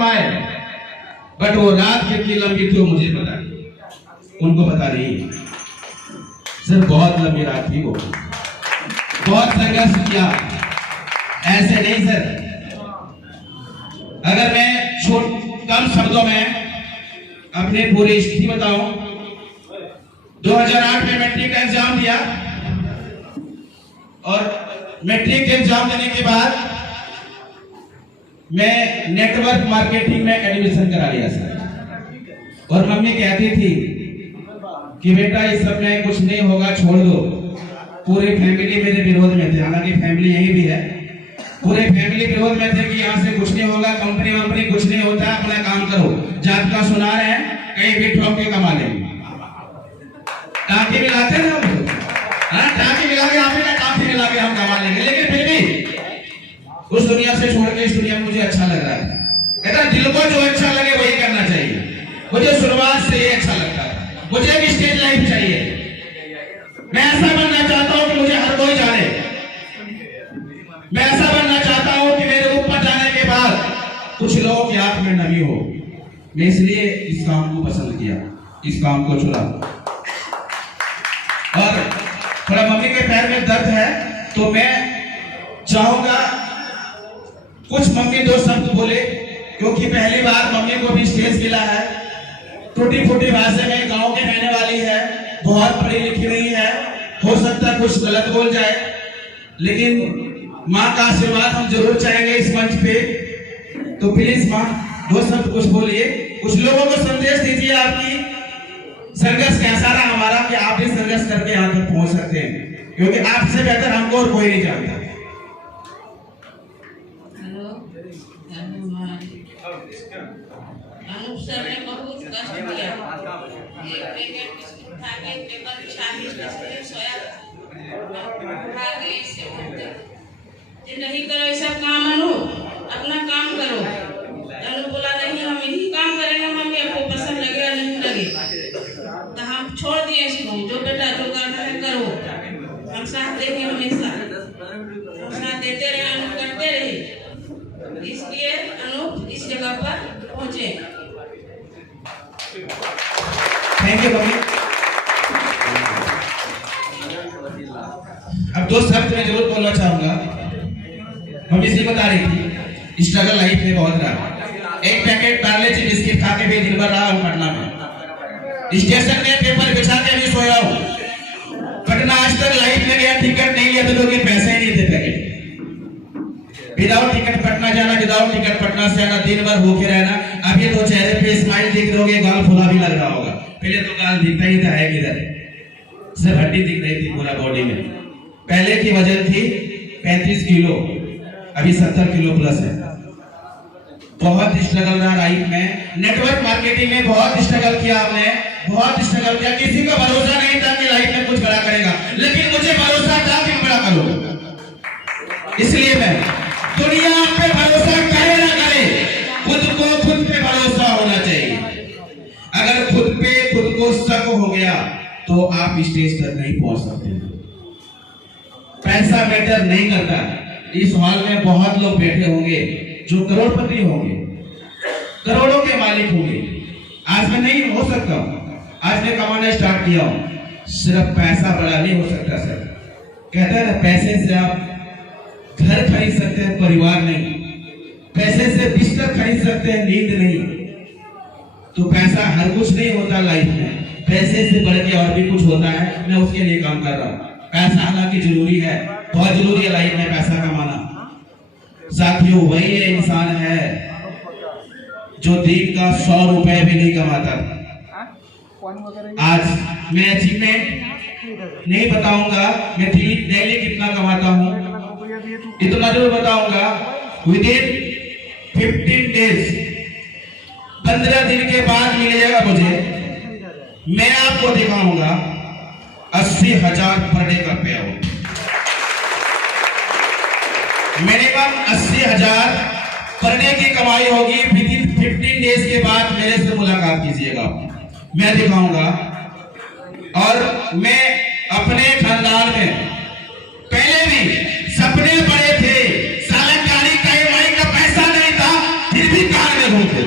कमाए, बट वो रात कितनी लंबी थी वो मुझे पता नहीं, उनको पता नहीं। सर बहुत लंबी रात थी वो, बहुत संघर्ष किया। ऐसे नहीं सर, अगर मैं कम शब्दों में अपने पूरी हिस्ट्री बताऊं, 2008 में मैट्रिक का एग्जाम दिया और मैट्रिक के एग्जाम देने के बाद मैं नेटवर्क मार्केटिंग में एडमिशन करा लिया सर। और मम्मी कहती थी कि बेटा इस सब में कुछ नहीं होगा, छोड़ दो। पूरी फैमिली मेरे विरोध में थे, हालांकि फैमिली यही भी है, पूरे फैमिली विरोध में थे कि यहाँ से कुछ नहीं होगा, कंपनी वंपनी कुछ नहीं होता, अपना काम करो, जात का सुना रहे हैं, कहीं भी ठोक के कमा लेंगे। टाँके मिलाते ना हम, टाँके मिला के आप टाँके मिला के हम कमा लेंगे। लेकिन फिर भी उस दुनिया से छोड़ के इस दुनिया में मुझे अच्छा लग रहा है। कहता दिल को जो अच्छा लगे वही करना चाहिए। मुझे शुरुआत से ये अच्छा लगता है, मुझे एक स्टेज लाइफ चाहिए। मैं ऐसा बनना चाहता हूँ कि मुझे हर कोई जाने, मैं ऐसा बनना चाहता हूँ कि मेरे ऊपर जाने के बाद कुछ लोगों की आंख में नमी हो। मैं इसलिए इस काम को पसंद किया, इस काम को चुना। और थोड़ा मम्मी के पैर में दर्द है तो मैं चाहूंगा कुछ मम्मी दो शब्द बोले, क्योंकि पहली बार मम्मी को भी स्टेज मिला है। टूटी फूटी भाषा में गांव के रहने वाली है, बहुत पढ़ी लिखी नहीं है, हो सकता है कुछ गलत बोल जाए, लेकिन माँ का आशीर्वाद हम जरूर चाहेंगे इस मंच पे। तो प्लीज माँ दो शब्द कुछ बोलिए, कुछ लोगों को संदेश दीजिए। आपकी संघर्ष कैसा रहा हमारा, कि आप भी संघर्ष करके यहाँ तक पहुंच सकते हैं, क्योंकि आपसे बेहतर हमको और कोई नहीं जानता। अनूप सर ने बहुत कष्ट किया, एक पैकेट बिस्कुट खा के पेपर छानी से सोया, आगे से ये नहीं करो ऐसा काम, अनु अपना काम करो। अनु बोला नहीं हम यही काम करेंगे मम्मी, आपको पसंद लगे या नहीं लगे। तो हम छोड़ दिए इसको, जो बेटा जो करना है करो, हम साथ देंगे हमेशा, हम साथ देते रहे, अनु करते रहे। इसलिए अनु इस जगह पर पहुंचे। Thank you mummy. अब दो शब्द मैं जरूर बोलना चाहूंगा। मम्मी से बता रही थी स्ट्रगल लाइफ में बहुत रहा। एक पैकेट पार्ले जी बिस्किट खा के भी दिन भर रहा हूँ पटना में, स्टेशन में पेपर बिछा के भी सोया हूँ। पटना आज तक लाइफ में गया, टिकट नहीं लिया तो लोग पैसे ही नहीं थे पैकेट। विदाउट टिकट पटना जाना, विदाउट टिकट पटना से आना, दिन भर भूखे रहना। अभी तो चेहरे पे स्माइल दिख रही होगी, गाल फुला भी लग रहा होगा। पहले तो गाल दिखता ही था, है किधर, सिर्फ हड्डी दिख रही थी पूरा बॉडी में। पहले की वजन थी 35 किलो, अभी 70 किलो प्लस है। बहुत स्ट्रगल रहा लाइफ में। नेटवर्क मार्केटिंग में बहुत स्ट्रगल किया हमने, बहुत स्ट्रगल किया। किसी को भरोसा नहीं था कि लाइफ में कुछ बड़ा करेगा, लेकिन मुझे भरोसा था कि बड़ा करूंगा। इसलिए मैं दुनिया पे भरोसा करे ना करे, खुद पे भरोसा होना चाहिए। अगर खुद को शक हो गया तो आप स्टेज तक नहीं पहुंच सकते। पैसा मैटर नहीं करता। इस हॉल में बहुत लोग बैठे होंगे जो करोड़पति होंगे, करोड़ों के मालिक होंगे। आज मैं नहीं हो सकता, आज मैं कमाना स्टार्ट किया हूं। सिर्फ पैसा बड़ा नहीं हो सकता सर। कहते हैं ना, पैसे से आप घर खरीद सकते हैं, परिवार नहीं। पैसे से बिस्तर खरीद सकते हैं, नींद नहीं। तो पैसा हर कुछ नहीं होता लाइफ में, पैसे से बढ़ के और भी कुछ होता है। मैं उसके लिए काम कर रहा हूँ। पैसा हालांकि जरूरी है, बहुत जरूरी है लाइफ में पैसा कमाना। साथियों, वही इंसान है जो दिन का 100 रुपए भी नहीं कमाता। आज मैं अचीवमेंट नहीं बताऊंगा, मैं डेली कितना कमाता हूँ, इतना जरूर बताऊंगा। विदिन 15 डेज, 15 दिन के बाद मिलेगा मुझे, मैं आपको दिखाऊंगा 80,000 पर डे का पे आउट। मिनिमम 80,000 पर डे की कमाई होगी। विदिन 15 डेज के बाद मेरे से मुलाकात कीजिएगा, मैं दिखाऊंगा। और मैं अपने खानदान में पहले भी सपने बड़े थे, साला गाड़ी का EMI का पैसा नहीं था, फिर भी कार में घूमते।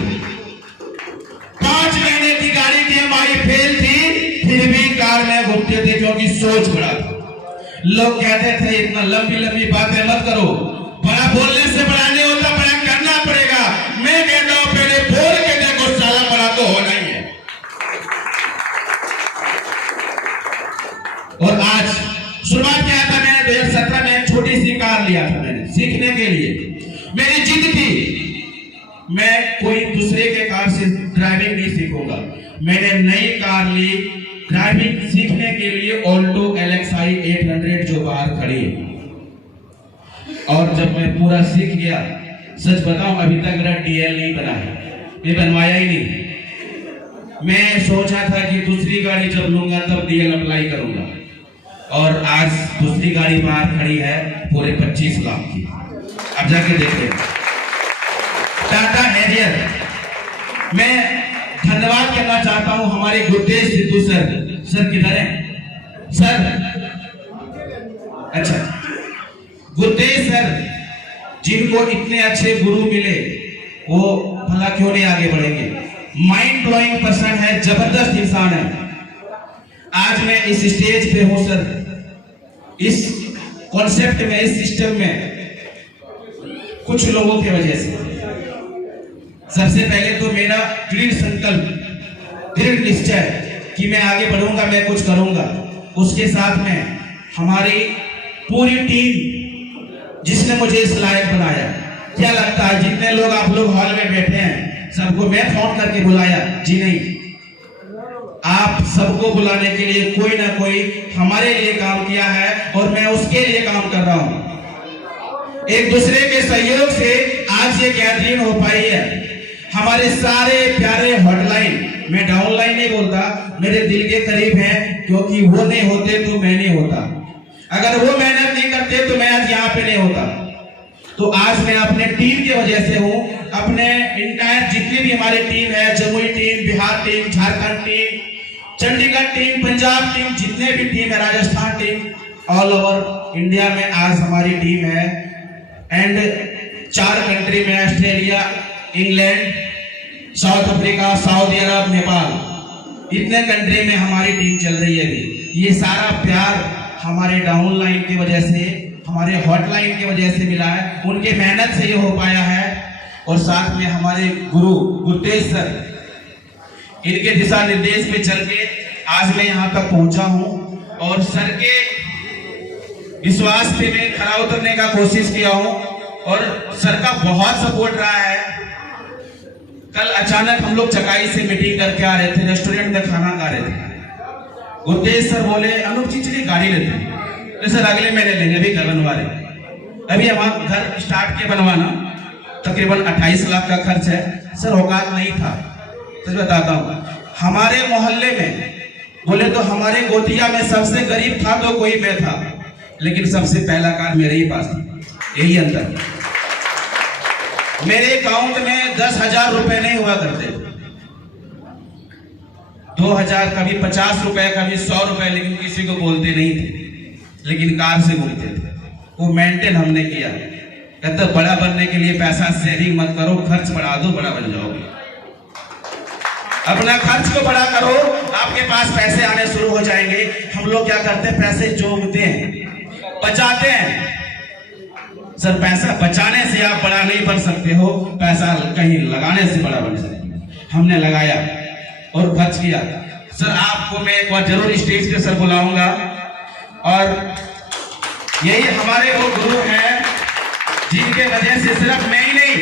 घूमते थे क्योंकि सोच बड़ा था। लोग कहते थे इतना लंबी लंबी बातें मत करो, बड़ा बोलने से बड़ा नहीं होता, बड़ा करना पड़ेगा। मैं कहता हूं पहले बोल के देखो, साला बड़ा तो होना ही है। और आज शुरुआत किया था मैंने 2017 में, एक छोटी सी कार लिया था मैंने सीखने के लिए। मेरी जिद थी मैं कोई दूसरे के कार से ड्राइविंग नहीं सीखूंगा। मैंने नई कार ली ड्राइविंग सीखने के लिए, ऑल्टो LXi 800 जो बाहर खड़ी है। और जब मैं पूरा सीख गया, सच बताऊं अभी तक मेरा DL नहीं बना है, मैं बनवाया ही नहीं। मैं सोचा था कि दूसरी गाड़ी जब लूंगा तब DL अप्लाई करूंगा, और आज दूसरी गाड़ी बाहर खड़ी है पूरे 25 लाख की। अब जाके देखते हैं टाटा हैरियर। मैं धन्यवाद करना चाहता हूं हमारे गुरतेज सिद्धू सर किधर हैं सर? अच्छा, गुरतेज सर जिनको इतने अच्छे गुरु मिले, वो भला क्यों नहीं आगे बढ़ेंगे? माइंड ब्लोइंग पर्सन है, जबरदस्त इंसान है। आज मैं इस स्टेज पे हूं सर, इस कॉन्सेप्ट में, इस सिस्टम में कुछ लोगों की वजह से। सबसे पहले तो मेरा दृढ़ संकल्प, दृढ़ निश्चय कि मैं आगे बढ़ूंगा, मैं कुछ करूंगा। उसके साथ में हमारी पूरी टीम जिसने मुझे इस लायक बनाया। क्या लगता है जितने लोग आप लोग हॉल में बैठे हैं सबको मैं फोन करके बुलाया? जी नहीं, आप सबको बुलाने के लिए कोई ना कोई हमारे लिए काम किया है और मैं उसके लिए काम कर रहा हूं। एक दूसरे के सहयोग से आज ये गैदरिंग हो पाई है। हमारे सारे प्यारे हॉटलाइन, मैं डाउनलाइन नहीं बोलता, मेरे दिल के करीब हैं, क्योंकि वो नहीं होते तो मैं नहीं होता। अगर वो मेहनत नहीं करते तो मैं आज यहाँ पे नहीं होता। तो आज मैं अपने टीम की वजह से हूँ। अपने इंटायर जितनी भी हमारी टीम है, Jamui team, Bihar team, Jharkhand team, Chandigarh team, Punjab team, जितने भी टीम है, Rajasthan team, all over India में आज हमारी टीम है। एंड 4 कंट्री में, Australia, England, South Africa, Saudi Arab, Nepal, इतने कंट्री में हमारी टीम चल रही है अभी। ये सारा प्यार हमारे डाउनलाइन की वजह से, हमारे हॉटलाइन की वजह से मिला है, उनके मेहनत से ये हो पाया है। और साथ में हमारे गुरु गुरतेज सर, इनके दिशा निर्देश पे चल के आज मैं यहाँ तक पहुंचा हूँ। और सर के विश्वास पे मैं खरा उतरने का कोशिश किया हूँ और सर का बहुत सपोर्ट रहा है। कल अचानक हम लोग चकाई से मीटिंग करके आ रहे थे, रेस्टोरेंट में खाना खा रहे थे। गुरतेज सर बोले अनूप जी चलिए गाड़ी लेते हैं। तो सर अगले महीने लेंगे, अभी घर बनवा रहे। अभी हमारा घर स्टार्ट किया बनवाना, तकरीबन 28 लाख का खर्च है। सर औकात नहीं था, सच बताता हूँ। हमारे मोहल्ले में बोले तो हमारे गोतिया में सबसे गरीब था तो कोई मैं था, लेकिन सबसे पहला कार मेरे ही पास था। यही अंतर। मेरे अकाउंट में 10,000 रुपए नहीं हुआ करते, 2,000, कभी 50 रुपए, कभी 100 रुपए, लेकिन किसी को बोलते नहीं थे, लेकिन कार से घूमते थे। वो मेंटेन हमने किया। कहते बड़ा बनने के लिए पैसा सेविंग मत करो, खर्च बढ़ा दो, बड़ा बन जाओगे। अपना खर्च को बड़ा करो, आपके पास पैसे आने शुरू हो जाएंगे। हम लोग क्या करते हैं, पैसे जोड़ते हैं, बचाते हैं। सर पैसा बचाने से आप बड़ा नहीं बन सकते हो, पैसा कहीं लगाने से बड़ा बन सकते हो। हमने लगाया और खर्च किया। सर आपको मैं एक बार जरूर स्टेज पे सर बुलाऊंगा। और यही हमारे वो गुरु हैं जिनके वजह से सिर्फ मैं ही नहीं,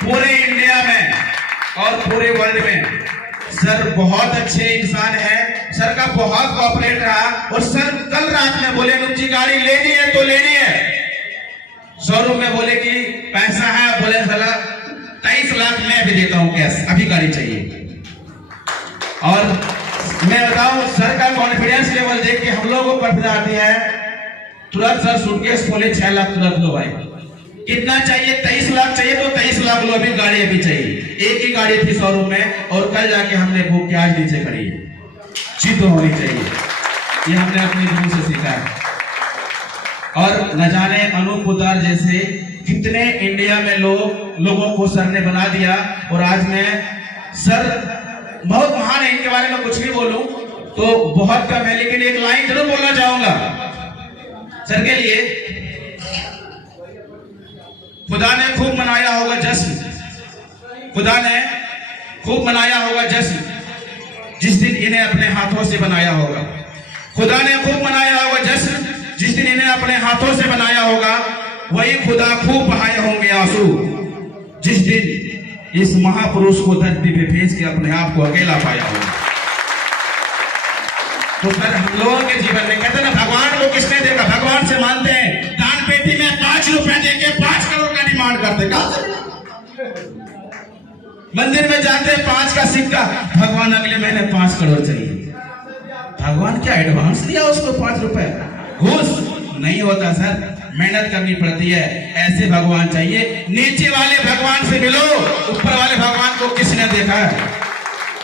पूरे इंडिया में और पूरे वर्ल्ड में सर बहुत अच्छे इंसान है। सर का बहुत कोऑपरेट रहा। और सर कल रात में बोले अनुप जी गाड़ी लेनी है तो लेनी है। शोरूम में बोले कि पैसा है, बोले साला 23 लाख मैं अभी देता हूं कैश, अभी गाड़ी चाहिए। और मैं बताऊं सर का कॉन्फिडेंस लेवल देख के हम लोगों को कॉन्फिडेंस आती है। तुरंत सर सूटकेस खोले, 6 लाख तुरंत लो भाई। कितना चाहिए? 23 लाख चाहिए तो 23 लाख लो, अभी गाड़ी अभी चाहिए। एक ही गाड़ी थी शोरूम में और कल जाके हमने बुक किया, आज नीचे खड़ी है। जीत तो होनी चाहिए, ये हमने अपने गुरु से सीखा है। और न जाने अनूप पुकार जैसे कितने इंडिया में लोगों को सर ने बना दिया। और आज मैं सर बहुत महान है, इनके बारे में कुछ भी बोलूं तो बहुत कम है, लेकिन एक लाइन जरूर बोलना चाहूंगा सर के लिए। खुदा ने खूब मनाया होगा जश्न, खुदा ने खूब मनाया होगा जश्न जिस दिन इन्हें अपने हाथों से बनाया होगा। खुदा ने खूब मनाया होगा जश्न जिस दिन इन्हें अपने हाथों से बनाया होगा। वही खुदा खूब बहाए होंगे आंसू जिस दिन इस महापुरुष को धरती पे भेज के अपने आप को अकेला पाया होगा। तो सर हम लोगों के जीवन में कहते हैं ना, भगवान को किसने देखा? भगवान से मानते हैं, दान पेटी में 5 रुपए देके 5 करोड़ का डिमांड करते। कहां से? मंदिर में जाते 5 का सिक्का, भगवान अगले महीने 5 करोड़ चाहिए। भगवान क्या एडवांस दिया उसको 5 रुपए? घूस नहीं होता सर, मेहनत करनी पड़ती है। ऐसे भगवान चाहिए। नीचे वाले भगवान से मिलो, ऊपर वाले भगवान को किसने देखा है?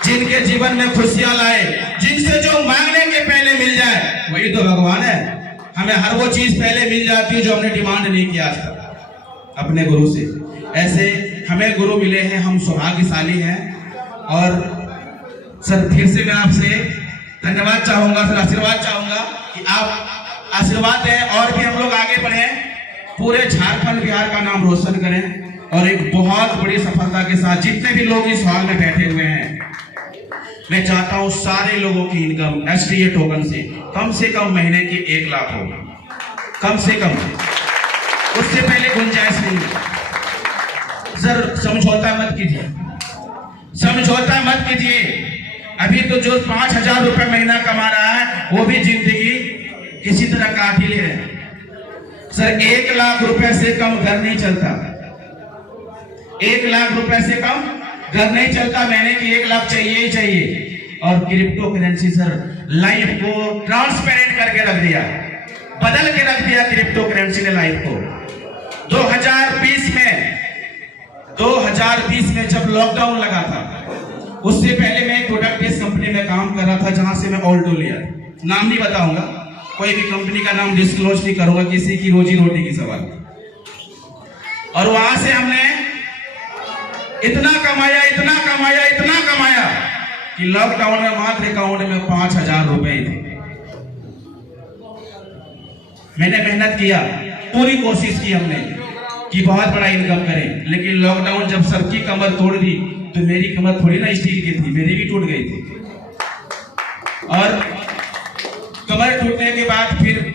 जिनके जीवन में खुशियां लाए, जिनसे जो मांगने के पहले मिल जाए, वही तो भगवान है। हमें हर वो चीज पहले मिल जाती है जो हमने डिमांड नहीं किया आज तक अपने गुरु से। ऐसे हमें गुरु मिले हैं, हम सौभाग्यशाली हैं। और सर फिर से मैं आपसे धन्यवाद चाहूंगा सर, आशीर्वाद चाहूंगा कि आप आशीर्वाद दें और भी हम लोग आगे बढ़े, पूरे झारखंड बिहार का नाम रोशन करें और एक बहुत बड़ी सफलता के साथ जितने भी लोग इस हॉल में बैठे हुए हैं, मैं चाहता हूं सारे लोगों की इनकम एसटीए टोकन से कम महीने की 1 लाख हो, कम से कम। उससे पहले गुंजाइश नहीं। सर समझौता मत कीजिए, समझौता मत कीजिए। अभी तो जो 5,000 रुपए महीना कमा रहा है वो भी जिंदगी किसी तरह काट ही ले रहे हैं। सर 1 लाख रुपए से कम घर नहीं चलता, 1 लाख रुपए से कम घर नहीं चलता। महीने की 1 लाख चाहिए ही चाहिए। और क्रिप्टो करेंसी सर लाइफ को ट्रांसपेरेंट करके रख दिया, बदल के रख दिया क्रिप्टो करेंसी ने लाइफ को। 2020 में जब लॉकडाउन लगा था, उससे पहले मैं एक प्रोडक्ट बेस्ड कंपनी में काम कर रहा था जहां से मैं ऑल्टो लिया। नाम नहीं बताऊंगा, कोई भी कंपनी का नाम डिस्क्लोज नहीं करूंगा, किसी की रोजी रोटी की सवाल। और वहां से हमने इतना कमाया कि लॉकडाउन में मात्र अकाउंट में 5,000 रुपए थे। मैंने मेहनत किया, पूरी कोशिश की हमने कि बहुत बड़ा इनकम करें, लेकिन लॉकडाउन जब सबकी कमर तोड़ दी तो मेरी कमर थोड़ी ना स्टील की थी, मेरी भी टूट गई थी। और कमर टूटने के बाद फिर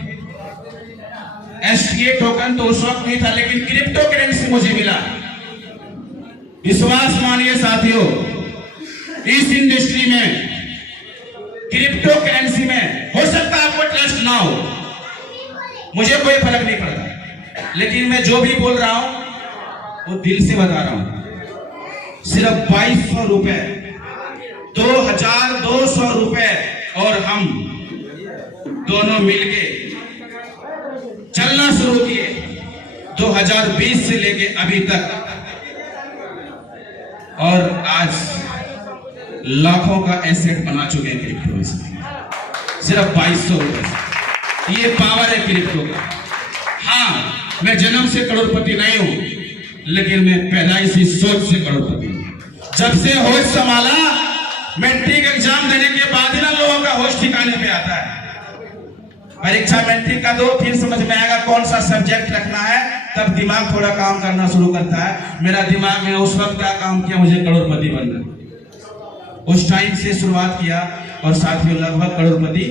एसटीए टोकन तो उस वक्त नहीं था, लेकिन क्रिप्टो करेंसी मुझे मिला। विश्वास मानिए साथियों, इस इंडस्ट्री में क्रिप्टो करेंसी में हो सकता है आपको ट्रस्ट ना हो, मुझे कोई फर्क नहीं पड़ता, लेकिन मैं जो भी बोल रहा हूं वो दिल से बता रहा हूं। सिर्फ 2200 रुपए, 2200 रुपए और हम दोनों मिलके चलना शुरू किए 2020 से लेके अभी तक, और आज लाखों का एसेट बना चुके हैं क्रिप्टो में, सिर्फ 2200 रुपए। ये पावर है क्रिप्टो का। हाँ, मैं जन्म से करोड़पति नहीं हूं, लेकिन मैं पैदाइशी सोच से करोड़पति हूं। जब से होश संभाला, मैट्रिक एग्जाम देने के बाद ही ना लोगों का होश ठिकाने पे आता है। परीक्षा मैट्रिक का दो, फिर समझ में आएगा कौन सा सब्जेक्ट रखना है, तब दिमाग थोड़ा काम करना शुरू करता है। मेरा दिमाग में उस वक्त क्या काम किया, मुझे करोड़पति बनना। उस टाइम से शुरुआत किया और साथियों लगभग करोड़पति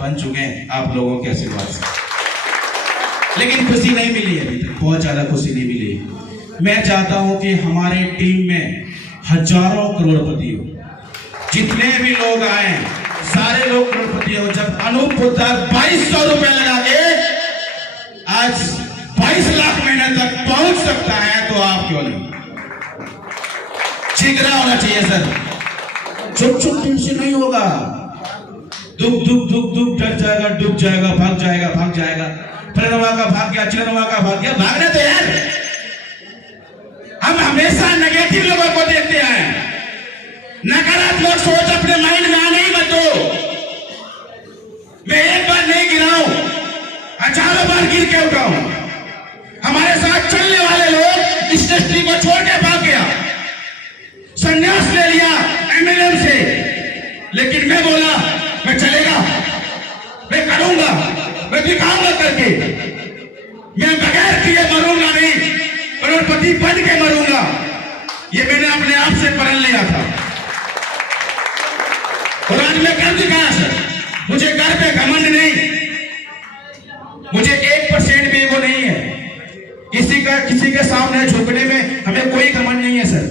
बन चुके हैं आप लोगों के आशीर्वाद से। लेकिन खुशी नहीं मिली अभी तक, बहुत ज्यादा खुशी नहीं मिली। मैं चाहता हूं कि हमारे टीम में हजारों करोड़पति हो, जितने भी लोग आए सारे लोग करोड़पति हो। जब अनूप पुत्र 2200 रुपए लगा के आज 22 लाख महीने तक पहुंच सकता है, तो आप क्यों नहीं? जिगरा होना चाहिए सर, चुप चुप से नहीं होगा। दुख दुख दुख दुख, डर जाएगा, डूब जाएगा, भाग जाएगा, भाग जाएगा। प्रणवा का भाग गया, चिरनवा का भाग गया, भागने तो यार। हम हमेशा नेगेटिव लोगों को देखते हैं, नकारात्मक सोच अपने माइंड में आने ही मत दो। मैं एक बार नहीं गिरा हूं, हजारों बार गिर के उठा हूं। हमारे साथ चलने वाले लोग इस इंडस्ट्री को छोड़ के भाग गया, संन्यास ले लिया एमएलएम से, लेकिन मैं बोला मैं पढ़ लिया था और आज मैं कर दिखाया सर। मुझे घर पे घमंड नहीं, मुझे 1% भी ईगो नहीं है, किसी के सामने झुकने में हमें कोई घमंड नहीं है सर।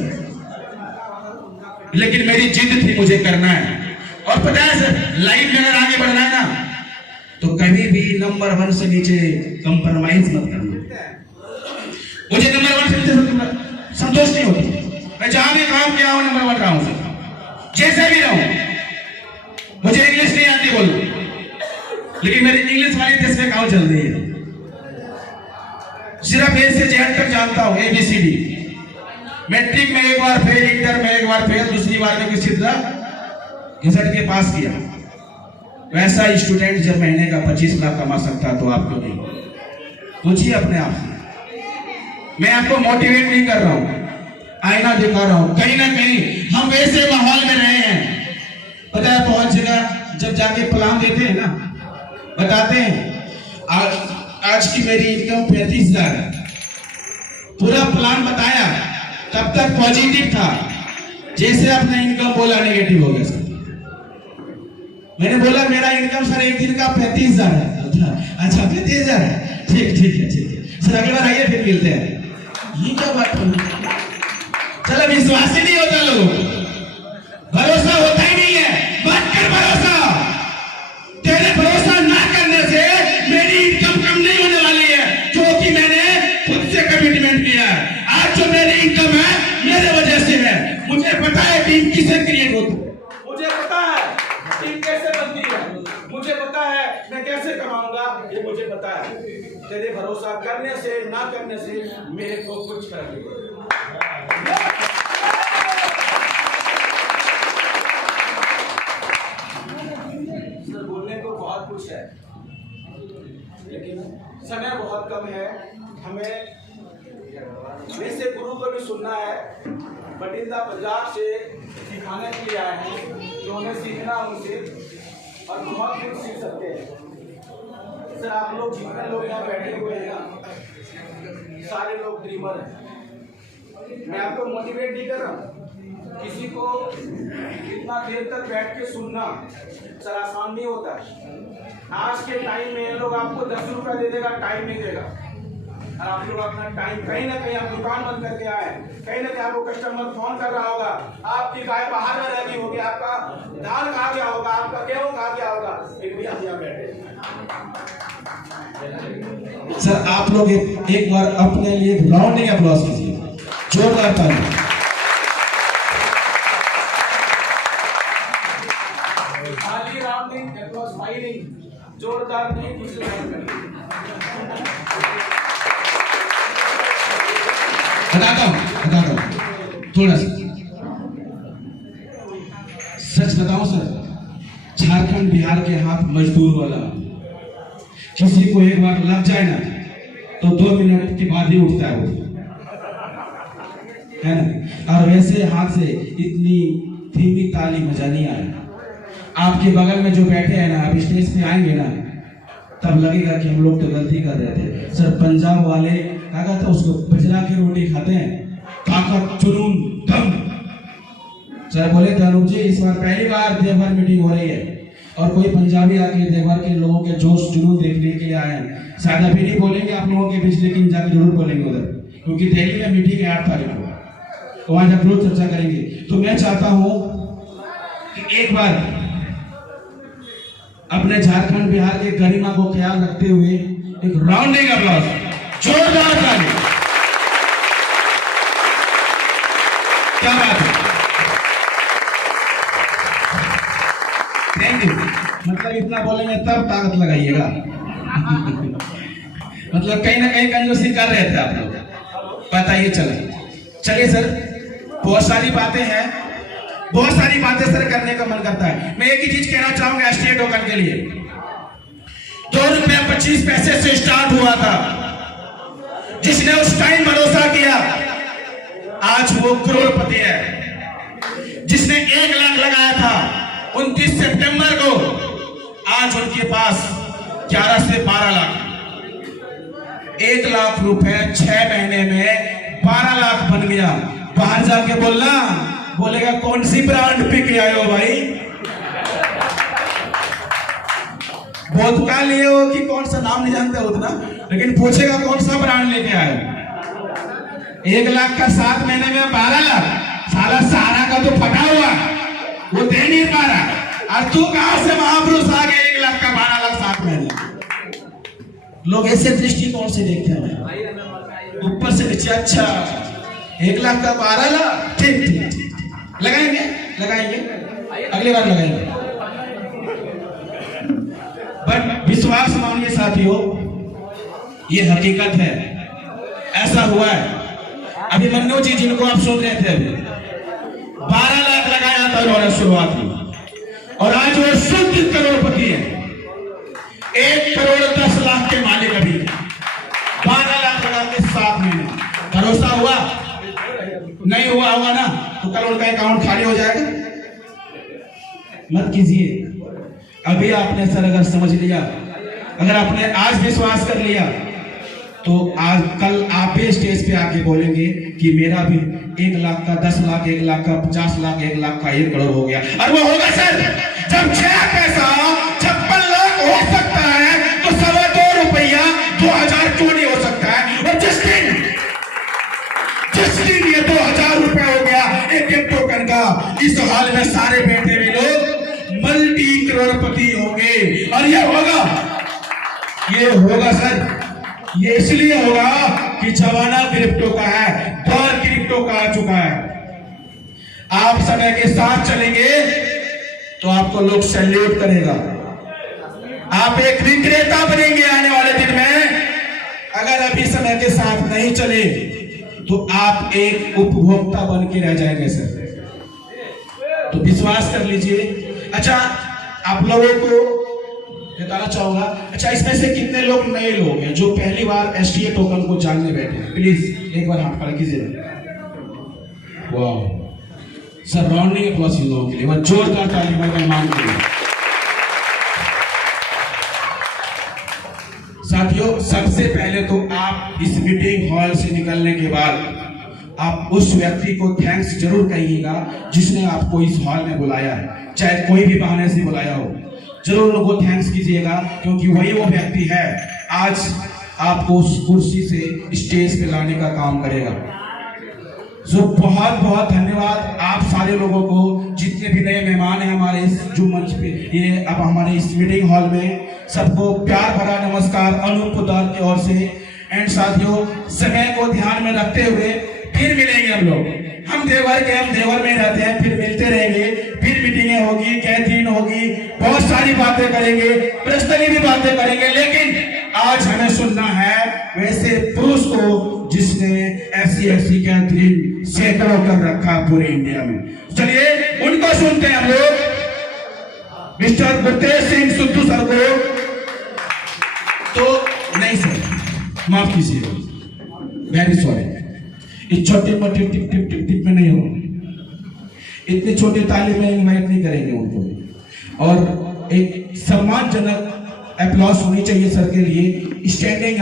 लेकिन मेरी जिद थी, मुझे करना है। और पता है सर, लाइफ में अगर आगे बढ़ना है ना तो कभी भी नंबर 1 से नीचे कंप्रोमाइज मत करना। मुझे नंबर 1 से नीचे संतोष नहीं होती। मैं जहां भी काम किया हूं नंबर 1 रहा हूं सर, जैसे भी रहूं। मुझे इंग्लिश नहीं आती बोलना, लेकिन मेरी इंग्लिश वाली टेस्ट में काम चल रही है। सिर्फ ए से जेड तक जानता हूं, ABCD। मैट्रिक में एक बार फेल, इंटर में एक बार फेल, दूसरी बार में किसी तरह रिजल्ट के पास किया। वैसा स्टूडेंट जब महीने का 25 लाख कमा सकता तो आप क्यों नहीं? पूछिए अपने आप से। मैं आपको मोटिवेट नहीं कर रहा हूं, आईना दिखा रहा हूं। कहीं ना कहीं हम वैसे माहौल में रहे हैं, पता है, बहुत जगह जब जाके प्लान देते हैं ना, बताते हैं आज की मेरी इनकम 35,000 है। पूरा प्लान बताया, तब तक पॉजिटिव था, जैसे आपने इनकम बोला नेगेटिव हो गया सर। मैंने बोला मेरा इनकम सर एक दिन का 35,000 है। अच्छा 35,000 है, ठीक है सर, अगली बार आइए फिर मिलते हैं। ये क्या बात है? चलो, विश्वास ही नहीं होता लोगों को, भरोसा होता ही नहीं है। मत कर भरोसा, तेरे भरोसा ना करने से मेरी इनकम कम नहीं होने वाली है, क्योंकि मैंने खुद से कमिटमेंट किया है। आज जो मेरी इनकम है मेरे वजह से है। मुझे पता है टीम किससे क्रिएट होती है, मुझे पता है टीम कैसे बनती है, मुझे पता है मैं कैसे कमाऊंगा, ये मुझे पता है। तेरे भरोसा करने से ना करने से मेरे को कुछ फर्क नहीं पड़ता। सर बोलने को बहुत कुछ है, लेकिन समय बहुत कम है। हमें वैसे गुरु को भी सुनना है, बठिंडा पंजाब से सिखाने के लिए आए हैं, जो हमें सीखना उनसे और बहुत कुछ सीख सकते हैं। सर आप लोग जितने लोग यहाँ बैठे हुए हैं सारे लोग ड्रीमर हैं। मैं आपको मोटिवेट नहीं कर रहा हूँ, किसी को इतना देर तक बैठ के सुनना सर आसान नहीं होता है। आज के टाइम में लोग आपको 10 रुपया दे देगा, टाइम नहीं देगा। और आप लोग अपना टाइम कहीं ना कहीं आप दुकान बंद करके आए, कहीं ना कहीं आपको कस्टमर फोन कर रहा होगा, आपकी गाय बाहर में रह गई होगी, आपका धान कहाँ गया होगा, आपका गेहूं कहाँ गया होगा, फिर भी आप यहाँ बैठे। सर आप लोग एक बार अपने लिए राउंडिंग अप्लॉज कीजिए, जोरदार ताली। खाली राउंडिंग अप्लॉज फाइलिंग, जोरदार नहीं, दूसरे बताता हूँ थोड़ा सा सच बताऊं सर, झारखंड बिहार के हाथ मजदूर वाला, किसी को एक बार लग जाए ना तो 2 मिनट के बाद ही उठता है वो, है ना। और वैसे हाथ से इतनी धीमी ताली मजा नहीं आया। आपके बगल में जो बैठे हैं ना, आप स्टेज पे आएंगे ना तब लगेगा कि हम लोग तो गलती कर रहे थे। सर पंजाब वाले क्या कहते हैं उसको, बजरा की रोटी खाते हैं, ताकत जुनून दम। सर बोले थे अनूप जी इस बार पहली बार देवघर मीटिंग हो रही है और कोई पंजाबी आके देवघर के लोगों के जोश जुनून देखने के लिए आए हैं। शायद अभी नहीं बोलेंगे आप लोगों के बीच, लेकिन जाकर जरूर बोलेंगे उधर, क्योंकि दिल्ली में मीटिंग है 8 तारीख को, तो वहां जब जरूर चर्चा करेंगे। तो मैं चाहता हूं कि एक बार अपने झारखंड बिहार के गरिमा को ख्याल रखते हुए एक राउंडिंग अप्लॉज, जोरदार ताली। क्या बात है, थैंक यू। मतलब इतना बोलेंगे तब ताकत लगाइएगा। मतलब कहीं ना कहीं कंजूसी कर रहे थे आप लोग, पता ही चलिए सर, बहुत सारी बातें हैं, बहुत सारी बातें सर करने का मन करता है। मैं एक ही चीज कहना चाहूंगा एसटीए टोकन के लिए, 2 रुपया 25 पैसे से स्टार्ट हुआ था। जिसने उस टाइम भरोसा किया आज वो करोड़पति है। जिसने 1 लाख लगाया था 29 सितंबर को, आज उनके पास 11 से 12 लाख, 1 लाख रुपए 6 महीने में 12 लाख बन गया। बाहर जाके बोलना बोलेगा कौन सी ब्रांड पे के आए हो भाई, वोदका लिए हो कि कौन सा, नाम नहीं जानते उतना, लेकिन पूछेगा कौन सा ब्रांड लेके आए हो। 1 लाख का 7 महीने में 12 लाख, साला सहारा का तो फटा हुआ, वो दे नहीं पा रहा, और तू कहां से महापुरुष आ गया 1 लाख का 12 लाख 7 महीने। लोग ऐसे दृष्टिकोण से देखते हैं, ऊपर से नीचे, अच्छा 1 लाख का 12 लाख, ठीक ठीक लगाएंगे लगाएंगे, अगली बार लगाएंगे। बट विश्वास मानिए साथियों, ये हकीकत है, ऐसा हुआ है। अभी मन्नू जी जिनको आप सुन रहे थे, अभी 12 लाख लगाया था उन्होंने शुरुआत में, और आज वो शुद्ध करोड़पति है, 1 करोड़ 10 लाख के मालिक। अभी 12 लाख लगा के 7 महीने, भरोसा हुआ? नहीं हुआ होगा ना, तो कल उनका अकाउंट खाली हो जाएगा। मत कीजिए। अभी आपने सर अगर समझ लिया, अगर आपने आज विश्वास कर लिया, तो आज कल आप भी स्टेज पे आके बोलेंगे कि मेरा भी 1 लाख का 10 लाख, 1 लाख का 50 लाख, 1 लाख का 1 करोड़ हो गया। और वो होगा सर जब 6 पैसा 56 लाख हो सकता है, तो 2.25 रुपया 2000 क्यों नहीं हो सकता है। और जिस दिन ये 2000 रुपया हो गया एक टोकन का, इस हाल में सारे बैठे हुए लोग मल्टी करोड़पति होंगे। और ये होगा सर, ये इसलिए होगा कि जमाना क्रिप्टो का है, दौर क्रिप्टो का आ चुका है। आप समय के साथ चलेंगे तो आपको लोग सैल्यूट करेगा, आप एक विक्रेता बनेंगे आने वाले दिन में। अगर अभी समय के साथ नहीं चले तो आप एक उपभोक्ता बन के रह जाएंगे सर, तो विश्वास कर लीजिए। अच्छा, आप लोगों को बताना चाहूंगा, अच्छा इसमें से कितने लोग नए लोग हैं जो पहली बार STA टोकन को जानने बैठे हैं? प्लीज एक बार हाथ खड़ा कीजिए। वाह सर, राउंडिंग अप्लॉज इन लोगों के लिए, जोरदार ताली मेहमान के लिए। साथियों, सबसे पहले तो आप इस मीटिंग हॉल से निकलने के बाद आप उस व्यक्ति को थैंक्स जरूर कहिएगा जिसने आपको इस हॉल में बुलाया है, चाहे कोई भी बहाने से बुलाया हो, जरूर उनको थैंक्स कीजिएगा, क्योंकि वही वो व्यक्ति है आज आपको उस कुर्सी से स्टेज पे लाने का काम करेगा। सो बहुत बहुत धन्यवाद आप सारे लोगों को, जितने भी नए मेहमान हैं हमारे इस जो मंच पे, ये अब हमारे इस मीटिंग हॉल में, सबको प्यार भरा नमस्कार अनूप पोद्दार की ओर से। एंड साथियों, समय को ध्यान में रखते हुए फिर मिलेंगे हम लोग, हम देवघर में रहते हैं, फिर मिलते रहेंगे, फिर मीटिंगें होगी, कैंटीन होगी, बहुत सारी बातें करेंगे, पर्सनली भी बातें करेंगे। लेकिन आज हमें सुनना है वैसे पुरुष को जिसने ऐसी कैंटीन सैकड़ों कर रखा पूरे इंडिया में। चलिए उनको सुनते हैं हम लोग, मिस्टर गुरतेज सिंह सिद्धू सर को। तो नहीं सर, माफ कीजिए, वेरी सॉरी, इस छोटे मोटे टिप टिप टिप टिप में नहीं हो, इतने छोटे ताली में इन्वाइट नहीं करेंगे उनको। और एक सम्मानजनक अप्लॉज होनी चाहिए सर के लिए, स्टैंडिंग